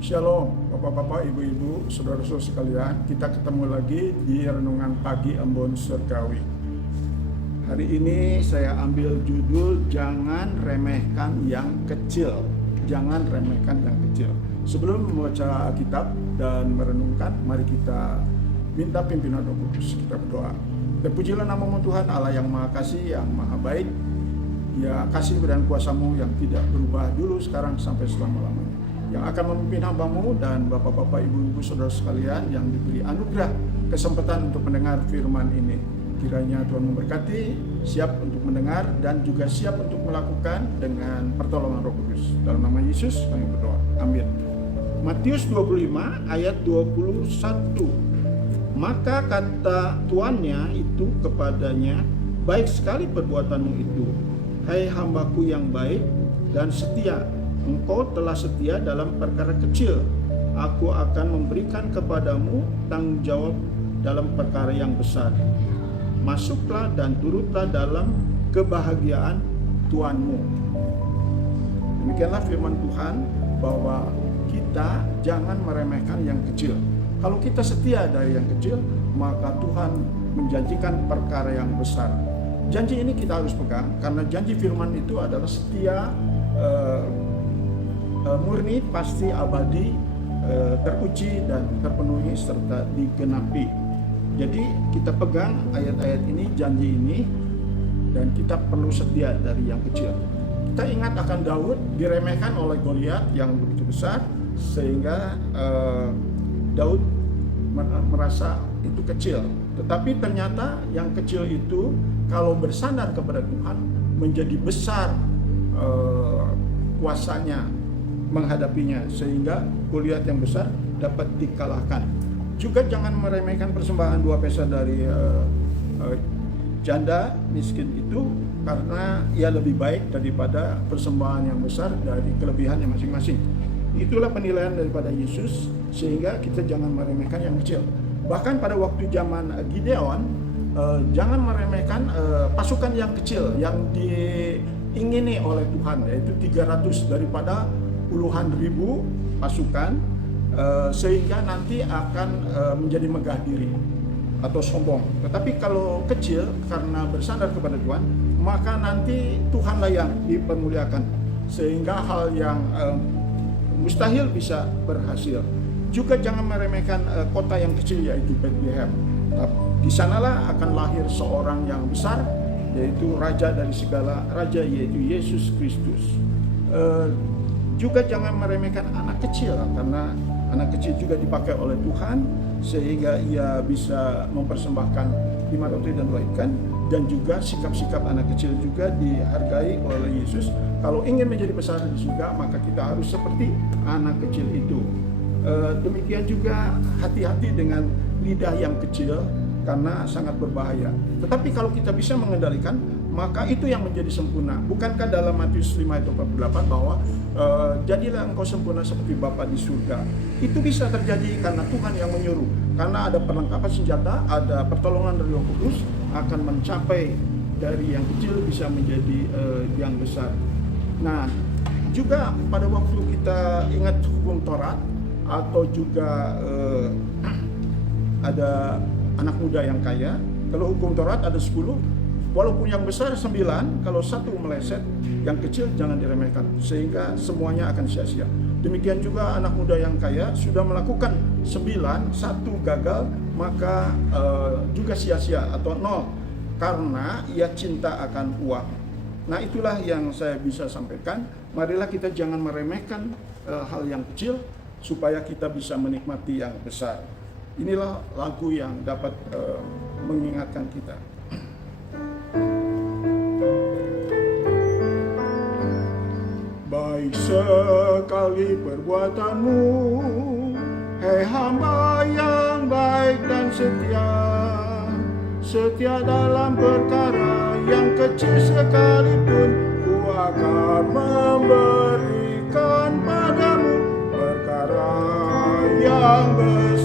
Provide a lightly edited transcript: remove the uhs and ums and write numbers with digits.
Shalom Bapak-bapak, Ibu-ibu, saudara-saudara sekalian. Kita ketemu lagi di Renungan Pagi Embun Surgawi. Hari ini saya ambil judul Jangan Remehkan Yang Kecil. Jangan remehkan yang kecil. Sebelum membaca Alkitab dan merenungkan, mari kita minta pimpinan Roh Kudus. Kita berdoa. Terpujilah nama Tuhan Allah yang Maha Kasih, yang Maha Baik. Ya, kasih dan kuasa-Mu yang tidak berubah dulu, sekarang, sampai selama-lamanya, yang akan memimpin hamba-Mu dan Bapak-bapak, Ibu-ibu, saudara sekalian yang diberi anugerah kesempatan untuk mendengar firman ini. Kiranya Tuhan memberkati, siap untuk mendengar dan juga siap untuk melakukan dengan pertolongan Roh Kudus. Dalam nama Yesus kami berdoa. Amin. Matius 25 ayat 21. Maka kata tuannya itu kepadanya, baik sekali perbuatanmu itu, hai hambaku yang baik dan setia. Engkau telah setia dalam perkara kecil, aku akan memberikan kepadamu tanggung jawab dalam perkara yang besar. Masuklah dan turutlah dalam kebahagiaan Tuhanmu. Demikianlah firman Tuhan, bahwa kita jangan meremehkan yang kecil. Kalau kita setia dari yang kecil, maka Tuhan menjanjikan perkara yang besar. Janji ini kita harus pegang, karena janji firman itu adalah setia, murni, pasti, abadi, teruji dan terpenuhi serta digenapi. Jadi kita pegang ayat-ayat ini, janji ini, dan kita perlu setia dari yang kecil. Kita ingat akan Daud diremehkan oleh Goliat yang begitu besar, sehingga Daud merasa itu kecil. Tetapi ternyata yang kecil itu kalau bersandar kepada Tuhan menjadi besar kuasanya menghadapinya, sehingga Goliat yang besar dapat dikalahkan. Juga jangan meremehkan persembahan 2 peser dari janda miskin itu, karena ia lebih baik daripada persembahan yang besar dari kelebihannya masing-masing. Itulah penilaian daripada Yesus, sehingga kita jangan meremehkan yang kecil. Bahkan pada waktu zaman Gideon, jangan meremehkan pasukan yang kecil yang diingini oleh Tuhan, yaitu 300 daripada puluhan ribu pasukan, sehingga nanti akan menjadi megah diri atau sombong. Tetapi kalau kecil karena bersandar kepada Tuhan, maka nanti Tuhanlah yang dipermuliakan, sehingga hal yang mustahil bisa berhasil. Juga jangan meremehkan kota yang kecil, yaitu Bethlehem. Di sanalah akan lahir seorang yang besar, yaitu raja dari segala raja, yaitu Yesus Kristus. Juga jangan meremehkan anak kecil, karena anak kecil juga dipakai oleh Tuhan, sehingga ia bisa mempersembahkan 5 roti dan 2 ikan. Dan juga sikap-sikap anak kecil juga dihargai oleh Yesus. Kalau ingin menjadi besar di surga, maka kita harus seperti anak kecil itu. Demikian juga hati-hati dengan lidah yang kecil, karena sangat berbahaya. Tetapi kalau kita bisa mengendalikan, maka itu yang menjadi sempurna. Bukankah dalam Matius 5 ayat 48 bahwa jadilah engkau sempurna seperti Bapa di surga. Itu bisa terjadi karena Tuhan yang menyuruh. Karena ada perlengkapan senjata, ada pertolongan dari Roh Kudus, akan mencapai dari yang kecil bisa menjadi yang besar. Nah, juga pada waktu kita ingat hukum Taurat, atau juga ada anak muda yang kaya. Kalau hukum Taurat ada 10, walaupun yang besar 9, kalau satu meleset, yang kecil jangan diremehkan, sehingga semuanya akan sia-sia. Demikian juga anak muda yang kaya sudah melakukan 9, satu gagal, maka juga sia-sia atau 0, karena ia cinta akan uang. Nah, itulah yang saya bisa sampaikan. Marilah kita jangan meremehkan hal yang kecil, supaya kita bisa menikmati yang besar. Inilah lagu yang dapat mengingatkan kita. Baik sekali perbuatanmu, hai hamba yang baik dan setia. Setia dalam perkara yang kecil sekalipun, ku akan memberikan padamu perkara yang besar.